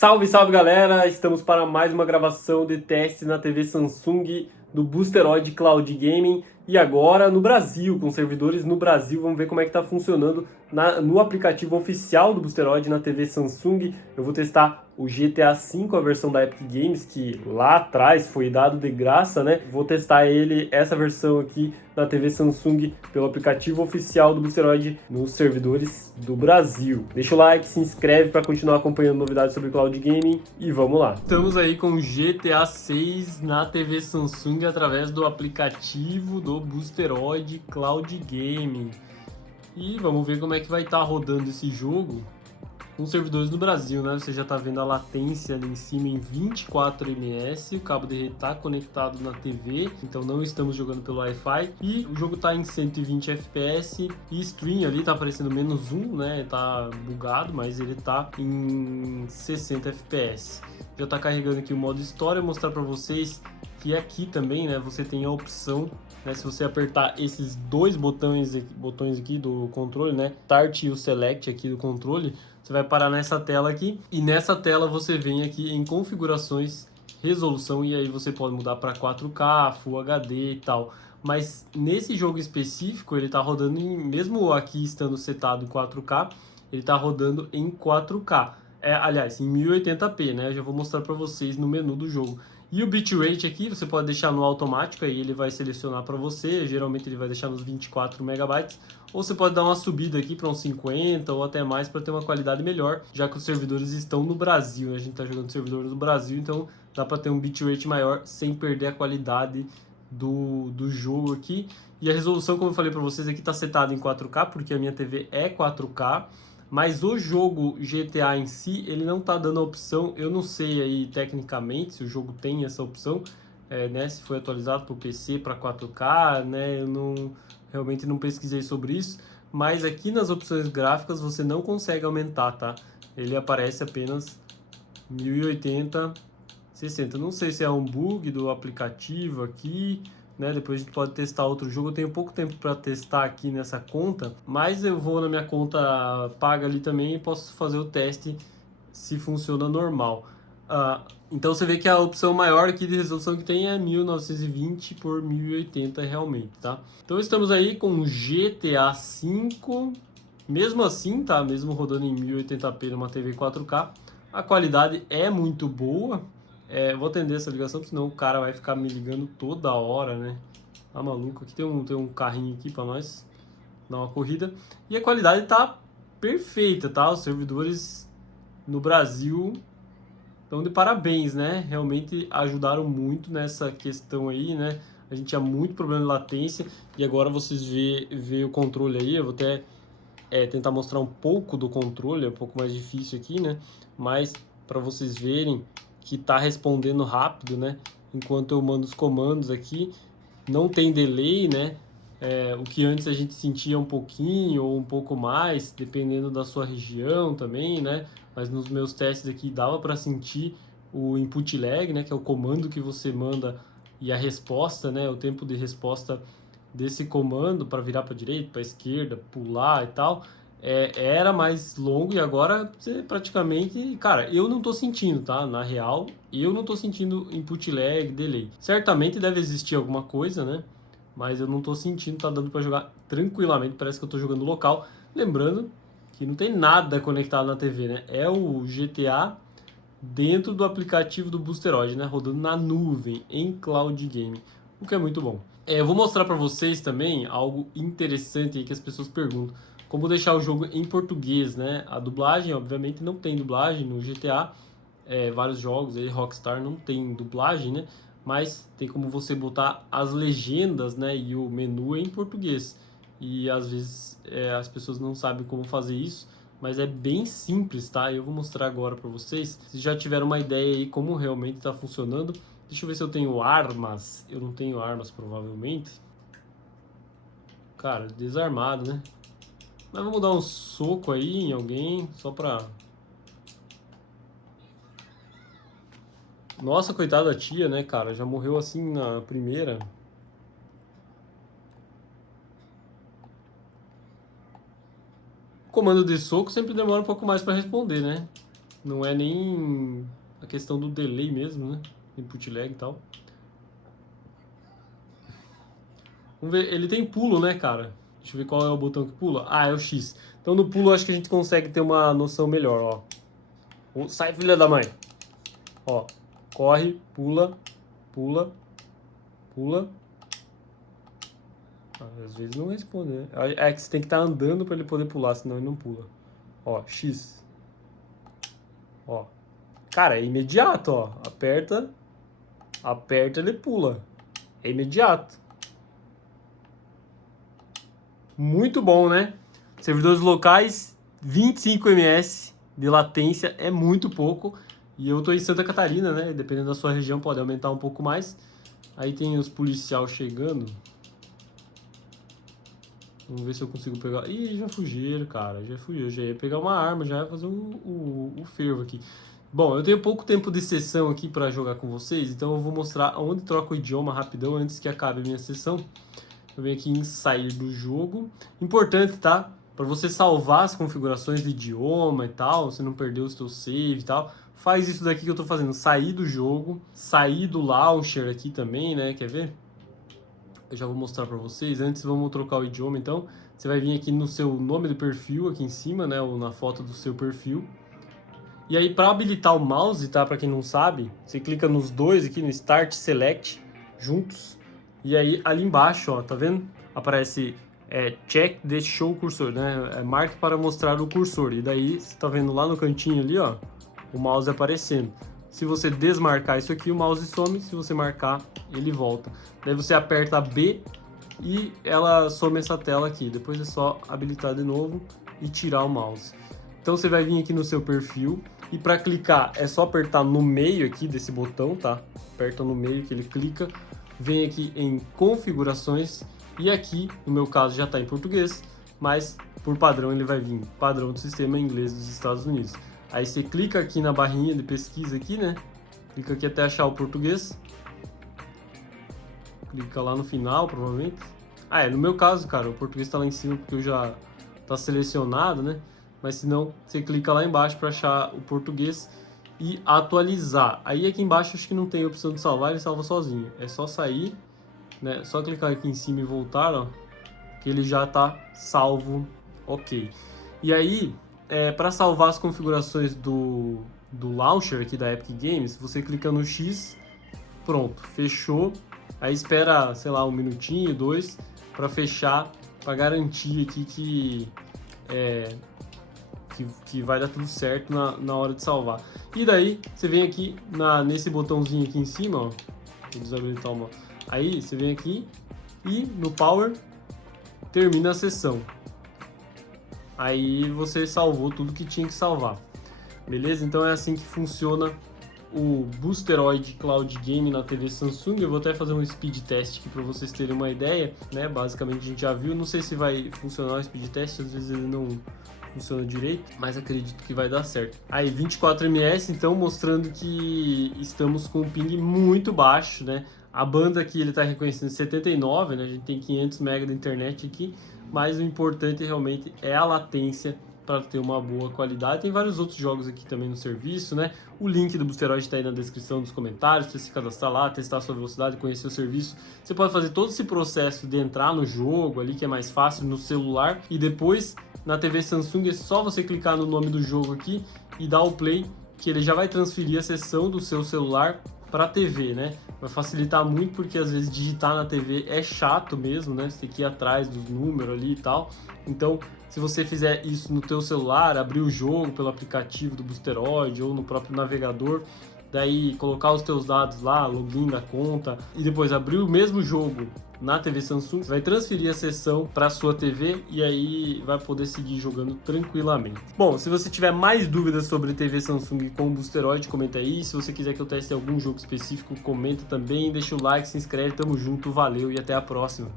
Salve, salve galera! Estamos para mais uma gravação de teste na TV Samsung do Boosteroid Cloud Gaming e agora no Brasil, com servidores no Brasil. Vamos ver como é que está funcionando no aplicativo oficial do Boosteroid na TV Samsung. Eu vou testar o GTA V, a versão da Epic Games, que lá atrás foi dado de graça, né? Vou testar essa versão aqui na TV Samsung pelo aplicativo oficial do Boosteroid nos servidores do Brasil. Deixa o like, se inscreve para continuar acompanhando novidades sobre Cloud Gaming e vamos lá. Estamos aí com o GTA 6 na TV Samsung através do aplicativo do Boosteroid Cloud Gaming. E vamos ver como é que vai estar rodando esse jogo com servidores no Brasil, né? Você já está vendo a latência ali em cima em 24 ms, o cabo de rede está conectado na TV, então não estamos jogando pelo Wi-Fi, e o jogo está em 120 fps, e stream ali está aparecendo -1, né? Tá bugado, mas ele está em 60 fps. Já está carregando aqui o modo história. Eu vou mostrar para vocês que aqui também, né, você tem a opção, né, se você apertar esses dois botões aqui do controle, né, Start e o Select aqui do controle, você vai parar nessa tela aqui, e nessa tela você vem aqui em configurações, resolução, e aí você pode mudar para 4K, Full HD e tal. Mas nesse jogo específico ele está rodando mesmo aqui estando setado em 4K, ele está rodando em 4K. Aliás, em 1080p, né? Eu já vou mostrar para vocês no menu do jogo. E o bitrate aqui você pode deixar no automático, aí ele vai selecionar para você, geralmente ele vai deixar nos 24 megabytes, ou você pode dar uma subida aqui para uns 50 ou até mais para ter uma qualidade melhor, já que os servidores estão no Brasil, né? A gente está jogando servidores no Brasil, então dá para ter um bitrate maior sem perder a qualidade do jogo aqui. E a resolução, como eu falei para vocês, aqui está setada em 4K, porque a minha TV é 4K. Mas o jogo GTA em si, ele não tá dando a opção, eu não sei aí tecnicamente se o jogo tem essa opção, né, se foi atualizado para o PC para 4K, né, eu realmente não pesquisei sobre isso, mas aqui nas opções gráficas você não consegue aumentar, tá? Ele aparece apenas 1080, 60. Não sei se é um bug do aplicativo aqui, né? Depois a gente pode testar outro jogo. Eu tenho pouco tempo para testar aqui nessa conta, mas eu vou na minha conta paga ali também e posso fazer o teste se funciona normal. Então você vê que a opção maior aqui de resolução que tem é 1920 por 1080 realmente, tá? Então estamos aí com o GTA V, mesmo assim, tá? Mesmo rodando em 1080p numa TV 4K, a qualidade é muito boa. Vou atender essa ligação, senão o cara vai ficar me ligando toda hora, né? Tá maluco? Aqui tem um carrinho aqui para nós dar uma corrida. E a qualidade tá perfeita, tá? Os servidores no Brasil estão de parabéns, né? Realmente ajudaram muito nessa questão aí, né? A gente tinha muito problema de latência e agora vocês vê o controle aí. Eu vou até tentar mostrar um pouco do controle, é um pouco mais difícil aqui, né? Mas para vocês verem que tá respondendo rápido, né? Enquanto eu mando os comandos aqui, não tem delay, né? O que antes a gente sentia um pouquinho ou um pouco mais, dependendo da sua região também, né? Mas nos meus testes aqui dava para sentir o input lag, né? Que é o comando que você manda e a resposta, né? O tempo de resposta desse comando para virar para direita, para esquerda, pular e tal, era mais longo, e agora você praticamente, cara, eu não tô sentindo, tá? Na real, eu não tô sentindo input lag, delay. Certamente deve existir alguma coisa, né? Mas eu não tô sentindo, tá dando para jogar tranquilamente, parece que eu tô jogando local. Lembrando que não tem nada conectado na TV, né? É o GTA dentro do aplicativo do Boosteroid, né? Rodando na nuvem, em Cloud Game, o que é muito bom. Eu vou mostrar para vocês também algo interessante aí que as pessoas perguntam. Como deixar o jogo em português, né? A dublagem, obviamente, não tem dublagem no GTA. Vários jogos aí, Rockstar não tem dublagem, né? Mas tem como você botar as legendas, né? E o menu em português. E às vezes as pessoas não sabem como fazer isso, mas é bem simples, tá? Eu vou mostrar agora para vocês. Vocês já tiveram uma ideia aí como realmente está funcionando. Deixa eu ver se eu tenho armas. Eu não tenho armas, provavelmente. Cara, desarmado, né? Mas vamos dar um soco aí em alguém, só pra... Nossa, coitada da tia, né, cara? Já morreu assim na primeira. O comando de soco sempre demora um pouco mais pra responder, né? Não é nem a questão do delay mesmo, né? Input lag e tal. Vamos ver, ele tem pulo, né, cara? Deixa eu ver qual é o botão que pula. Ah, é o X. Então no pulo acho que a gente consegue ter uma noção melhor, ó. Sai, filha da mãe! Ó, corre, pula, pula, pula. Às vezes não responde, né? É que você tem que estar andando para ele poder pular, senão ele não pula. Ó, X. Ó. Cara, é imediato, ó. Aperta, ele pula. É imediato. Muito bom, né? Servidores locais, 25 ms de latência, é muito pouco. E eu tô em Santa Catarina, né? Dependendo da sua região, pode aumentar um pouco mais. Aí tem os policiais chegando. Vamos ver se eu consigo pegar... Ih, já fugiram, cara. Já fugiu. Já ia pegar uma arma, já ia fazer o fervo aqui. Bom, eu tenho pouco tempo de sessão aqui para jogar com vocês, então eu vou mostrar onde troca o idioma rapidão antes que acabe a minha sessão. Eu venho aqui em sair do jogo. Importante, tá? Para você salvar as configurações de idioma e tal, você não perder o seu save e tal, faz isso daqui que eu tô fazendo. Sair do jogo, sair do launcher aqui também, né? Quer ver? Eu já vou mostrar para vocês. Antes vamos trocar o idioma, então. Você vai vir aqui no seu nome do perfil, aqui em cima, né? Ou na foto do seu perfil. E aí, para habilitar o mouse, tá? Para quem não sabe, você clica nos dois aqui no Start Select, juntos. E aí, ali embaixo, ó, tá vendo? Aparece Check the Show Cursor, né? Marque para mostrar o cursor. E daí, você tá vendo lá no cantinho ali, ó, o mouse aparecendo. Se você desmarcar isso aqui, o mouse some. Se você marcar, ele volta. Daí você aperta B e ela some essa tela aqui. Depois é só habilitar de novo e tirar o mouse. Então você vai vir aqui no seu perfil e para clicar é só apertar no meio aqui desse botão, tá? Aperta no meio que ele clica. Vem aqui em configurações e aqui, no meu caso, já está em português, mas por padrão ele vai vir padrão do sistema em inglês dos Estados Unidos. Aí você clica aqui na barrinha de pesquisa aqui, né? Clica aqui até achar o português. Clica lá no final, provavelmente. Ah, no meu caso, cara, o português está lá em cima porque eu já tá selecionado, né? Mas se não, você clica lá embaixo para achar o português e atualizar. Aí aqui embaixo acho que não tem opção de salvar, ele salva sozinho. É só sair, né? Só clicar aqui em cima e voltar, ó, que ele já tá salvo, ok. E aí, para salvar as configurações do launcher aqui da Epic Games, você clica no X, pronto, fechou. Aí espera, sei lá, 1 minutinho, 2, para fechar, para garantir aqui que vai dar tudo certo na hora de salvar. E daí, você vem aqui nesse botãozinho aqui em cima, ó, vou desabilitar uma. Aí, você vem aqui e no Power, termina a sessão. Aí você salvou tudo que tinha que salvar. Beleza? Então é assim que funciona o Boosteroid Cloud Game na TV Samsung. Eu vou até fazer um speed test aqui para vocês terem uma ideia, né? Basicamente a gente já viu, não sei se vai funcionar o speed test, às vezes ele não funciona direito, mas acredito que vai dar certo. Aí 24 ms, então mostrando que estamos com um ping muito baixo, né? A banda aqui ele está reconhecendo 79, né? A gente tem 500 MB de internet aqui, mas o importante realmente é a latência para ter uma boa qualidade. Tem vários outros jogos aqui também no serviço, né? O link do Boosteroid está aí na descrição dos comentários, para você se cadastrar lá, testar a sua velocidade, conhecer o serviço. Você pode fazer todo esse processo de entrar no jogo ali, que é mais fácil no celular, e depois na TV Samsung é só você clicar no nome do jogo aqui e dar o play, que ele já vai transferir a sessão do seu celular para a TV, né? Vai facilitar muito porque às vezes digitar na TV é chato mesmo, né? Você tem que ir atrás dos números ali e tal. Então, se você fizer isso no teu celular, abrir o jogo pelo aplicativo do Boosteroid ou no próprio navegador, daí colocar os teus dados lá, login da conta e depois abrir o mesmo jogo na TV Samsung, você vai transferir a sessão para a sua TV e aí vai poder seguir jogando tranquilamente. Bom, se você tiver mais dúvidas sobre TV Samsung com o Boosteroid, comenta aí. Se você quiser que eu teste algum jogo específico, comenta também, deixa o like, se inscreve, tamo junto, valeu e até a próxima.